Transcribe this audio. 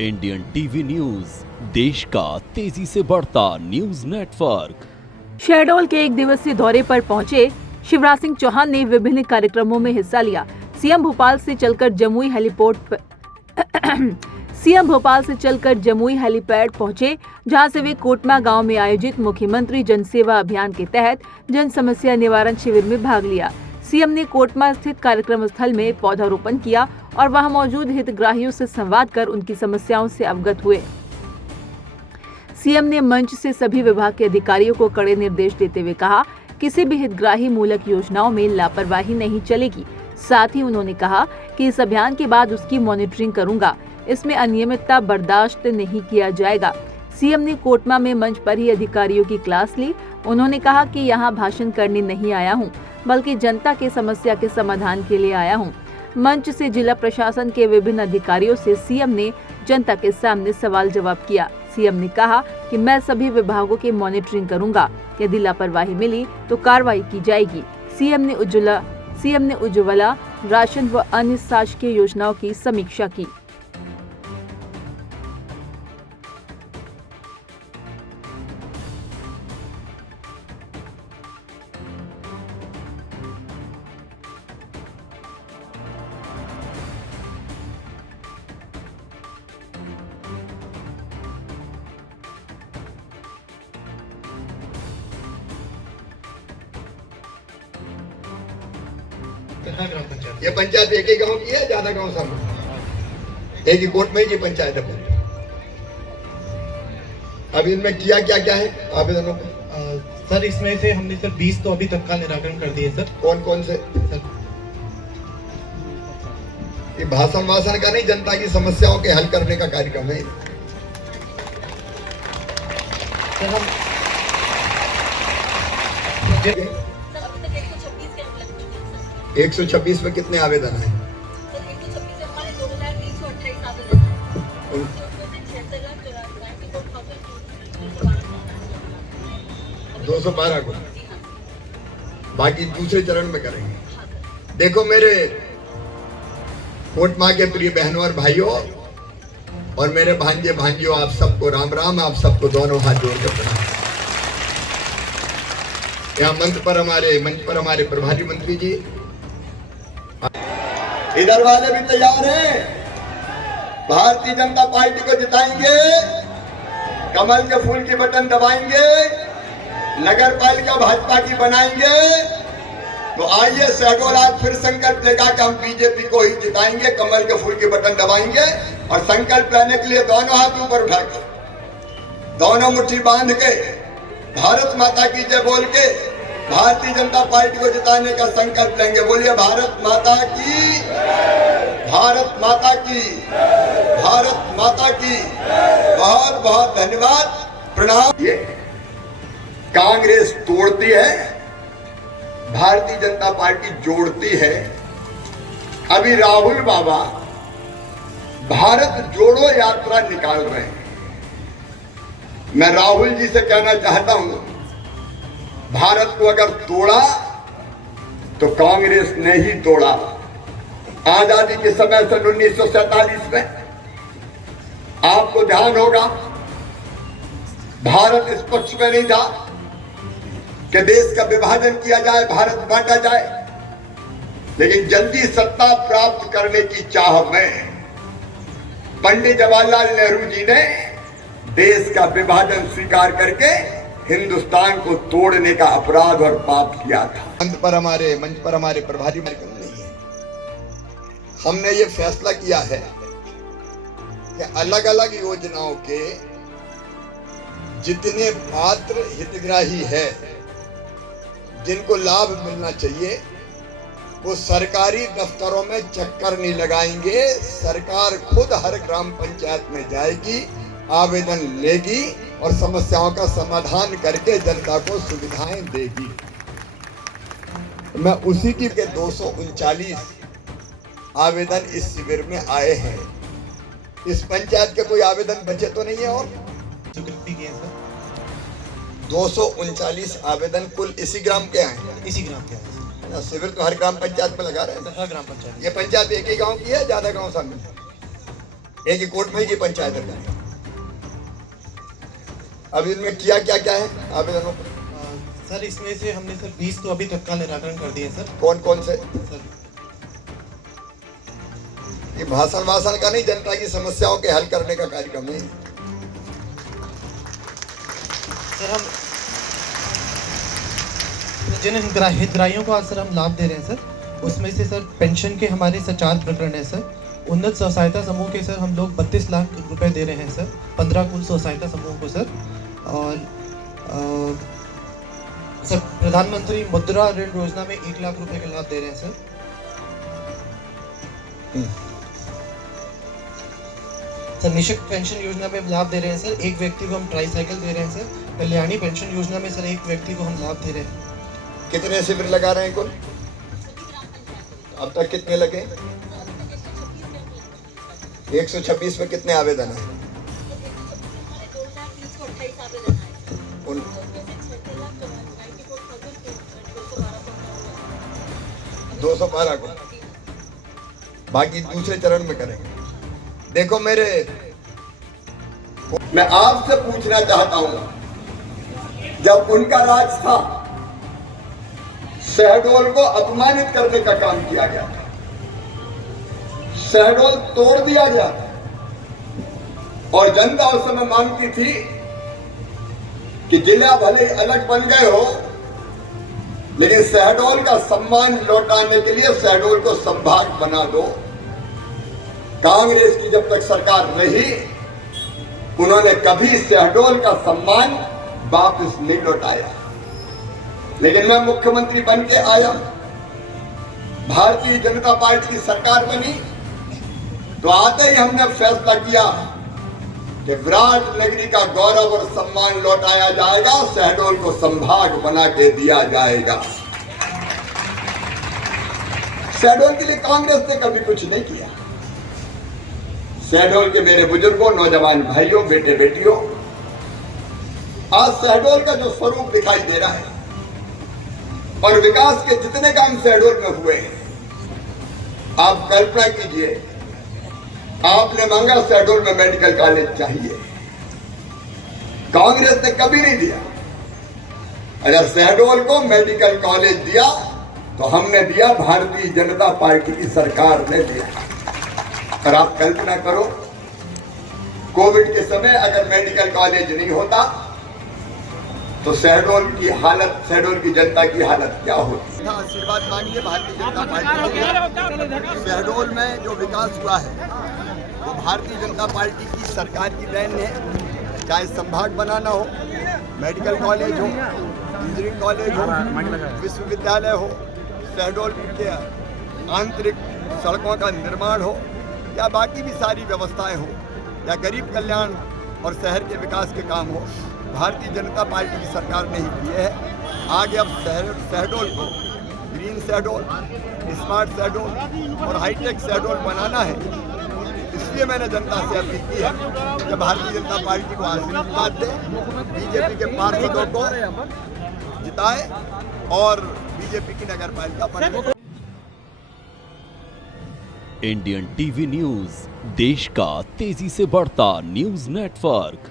Indian TV news, देश का तेजी से बढ़ता न्यूज नेटवर्क। शहडोल के एक दिवसीय दौरे पर पहुंचे शिवराज सिंह चौहान ने विभिन्न कार्यक्रमों में हिस्सा लिया। सीएम भोपाल से चलकर जमुई हेलीपैड पहुंचे, जहां से वे कोटमा गांव में आयोजित मुख्यमंत्री जनसेवा अभियान के तहत जन समस्या निवारण शिविर में भाग लिया। सीएम ने कोटमा स्थित कार्यक्रम स्थल में पौधारोपण किया और वहां मौजूद हितग्राहियों से संवाद कर उनकी समस्याओं से अवगत हुए। सीएम ने मंच से सभी विभाग के अधिकारियों को कड़े निर्देश देते हुए कहा, किसी भी हितग्राही मूलक योजनाओं में लापरवाही नहीं चलेगी। साथ ही उन्होंने कहा कि इस अभियान के बाद उसकी मॉनिटरिंग करूंगा, इसमें अनियमितता बर्दाश्त नहीं किया जाएगा। सीएम ने कोटमा में मंच पर ही अधिकारियों की क्लास ली। उन्होंने कहा कि यहाँ भाषण करने नहीं आया हूँ, बल्कि जनता के समस्या के समाधान के लिए आया हूँ। मंच से जिला प्रशासन के विभिन्न अधिकारियों से सीएम ने जनता के सामने सवाल जवाब किया। सीएम ने कहा कि मैं सभी विभागों की मॉनिटरिंग करूंगा, यदि लापरवाही मिली तो कार्रवाई की जाएगी। सीएम ने उज्ज्वला राशन व अन्य शासकीय योजनाओं की समीक्षा की। ये पंचायत एक ही गांव की है, ज्यादा गांव सामने एक ही कोट में ही पंचायत है। अभी इनमें किया क्या क्या है आवेदनों पे? सर इसमें से हमने सर 20 तो अभी तत्काल निराकरण कर दिए सर। कौन कौन से सर? ये भाषण का नहीं, जनता की समस्याओं के हल करने का कार्यक्रम है। सर हम 126 में कितने आवेदन है? 212 को, बाकी दूसरे चरण में करेंगे। देखो मेरे कोटमा के प्रिय बहनों और भाइयों और मेरे भांजे भांजियों, आप सबको राम राम। आप सबको दोनों हाथ जोड़कर प्रणाम। यहाँ मंच पर हमारे प्रभारी मंत्री जी, इधर वाले भी तैयार हैं। भारतीय जनता पार्टी को जिताएंगे, कमल के फूल के बटन दबाएंगे, नगर पालिका भाजपा की बनाएंगे। तो आइए शहडोल आज फिर संकल्प लेगा कि हम बीजेपी को ही जिताएंगे, कमल के फूल के बटन दबाएंगे। और संकल्प लेने के लिए दोनों हाथ ऊपर उठाकर, दोनों मुट्ठी बांध के, भारत माता की जय बोल के भारतीय जनता पार्टी को जिताने का संकल्प लेंगे। बोलिए भारत माता की, भारत माता की, भारत माता की। बहुत बहुत धन्यवाद, प्रणाम। ये कांग्रेस तोड़ती है, भारतीय जनता पार्टी जोड़ती है। अभी राहुल बाबा भारत जोड़ो यात्रा निकाल रहे हैं। मैं राहुल जी से कहना चाहता हूं, भारत को अगर तोड़ा तो कांग्रेस ने ही तोड़ा। आजादी के समय सन 1947 में आपको ध्यान होगा, भारत इस पक्ष में नहीं था कि देश का विभाजन किया जाए, भारत बांटा जाए। लेकिन जल्दी सत्ता प्राप्त करने की चाह में पंडित जवाहरलाल नेहरू जी ने देश का विभाजन स्वीकार करके हिंदुस्तान को तोड़ने का अपराध और पाप किया था। मंच पर हमारे प्रभारी नहीं है। हमने ये फैसला किया है कि अलग अलग योजनाओं के जितने पात्र हितग्राही है, जिनको लाभ मिलना चाहिए, वो सरकारी दफ्तरों में चक्कर नहीं लगाएंगे। सरकार खुद हर ग्राम पंचायत में जाएगी, आवेदन लेगी और समस्याओं का समाधान करके जनता को सुविधाएं देगी। मैं उसी की 239 आवेदन इस शिविर में आए हैं। इस पंचायत के कोई आवेदन बचे तो नहीं है? और 239 आवेदन कुल इसी ग्राम के आए हैं। इसी ग्राम के आए ना, शिविर तो हर ग्राम पंचायत में लगा रहे हैं। हर ग्राम पंचायत। ये पंचायत एक ही गांव की है, ज्यादा गांव शामिल है? एक ही कोर्ट में ही पंचायत जाए। अब इनमें किया क्या क्या है आवेदनों पर? सर इसमें से हमने सर 20 तो अभी तत्काल निराकरण कर दिए सर। कौन कौन से? सर ये भाषण का नहीं, जनता की समस्याओं के हल करने का कार्यक्रम है। सर हम जिन हितग्राहियों को आज सर हम लाभ दे रहे हैं सर, उसमें से सर पेंशन के हमारे सर 4 प्रकरण है सर। उन्नत स्व सहायता समूह के सर हम लोग 32 लाख रुपए दे रहे हैं सर, 15 कुल स्व सहायता समूह को सर। और सर प्रधानमंत्री मुद्रा ऋण योजना में 1 लाख रुपए का लाभ दे रहे हैं सर। सर निःशुल्क पेंशन योजना में लाभ दे रहे हैं सर। एक व्यक्ति को हम ट्राईसाइकिल दे रहे हैं सर। कल्याणी पेंशन योजना में सर एक व्यक्ति को हम लाभ दे रहे हैं। कितने शिविर लगा रहे हैं कुल? अब तक कितने लगे? 126 में कितने आवेदन है? 212 को, बाकी दूसरे चरण में करेंगे। देखो मैं आपसे पूछना चाहता हूं, जब उनका राज था शहडोल को अपमानित करने का काम किया गया था, शहडोल तोड़ दिया गया था, और जनता उस समय मांगती थी कि जिला भले अलग बन गए हो, लेकिन शहडोल का सम्मान लौटाने के लिए शहडोल को संभाग बना दो। कांग्रेस की जब तक सरकार रही, उन्होंने कभी शहडोल का सम्मान वापस नहीं लौटाया। लेकिन मैं मुख्यमंत्री बन के आया, भारतीय जनता पार्टी की सरकार बनी, तो आते ही हमने फैसला किया कि विराट नगरी का गौरव और सम्मान लौटाया जाएगा, शहडोल को संभाग बना के दिया जाएगा। शहडोल के लिए कांग्रेस ने कभी कुछ नहीं किया। शहडोल के मेरे बुजुर्गों, नौजवान भाइयों, बेटे बेटियों, आज शहडोल का जो स्वरूप दिखाई दे रहा है और विकास के जितने काम शहडोल में हुए हैं, आप कल्पना कीजिए, आपने मांगा शहडोल में मेडिकल कॉलेज चाहिए, कांग्रेस ने कभी नहीं दिया। अगर शहडोल को मेडिकल कॉलेज दिया तो हमने दिया, भारतीय जनता पार्टी की सरकार ने दिया। और आप कल्पना करो, कोविड के समय अगर मेडिकल कॉलेज नहीं होता तो शहडोल की हालत, शहडोल की जनता की हालत क्या होती। आशीर्वाद मांगिए भारतीय जनता पार्टी। शहडोल में जो विकास हुआ है वो भारतीय जनता पार्टी की सरकार की देन है। चाहे संभाग बनाना हो, मेडिकल कॉलेज हो, इंजीनियरिंग कॉलेज हो, विश्वविद्यालय हो, शहडोल के आंतरिक सड़कों का निर्माण हो, या बाकी भी सारी व्यवस्थाएं हो, या गरीब कल्याण और शहर के विकास के काम हो, भारतीय जनता पार्टी की सरकार ने ही किए हैं। आगे अब शहडोल को ग्रीन शहडोल, स्मार्ट शहडोल और हाईटेक शहडोल बनाना है। इसलिए मैंने जनता से अपील की है कि भारतीय जनता पार्टी को आशीर्वाद दे, बीजेपी के पार्षदों को जिताए और बीजेपी की नगर पालिका बने। इंडियन टीवी न्यूज, देश का तेजी से बढ़ता न्यूज नेटवर्क।